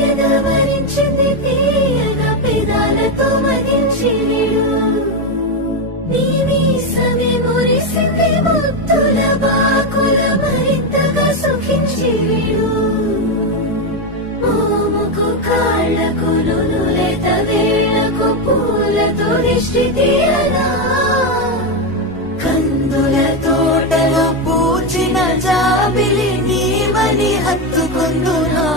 ఎదవరించింది తీయగా పెదాలతో మదించిడు నీ మీసమే మురిసింది ముద్దుల బాకుల మరింతగా సుఖించిడు మోముకు కాళ్లకు నునులేత వేళ్లకు పూలతో దిష్టి తీయగా కందుల తోటలో పూచిన జాబిలి నీవని హత్తుకుందునా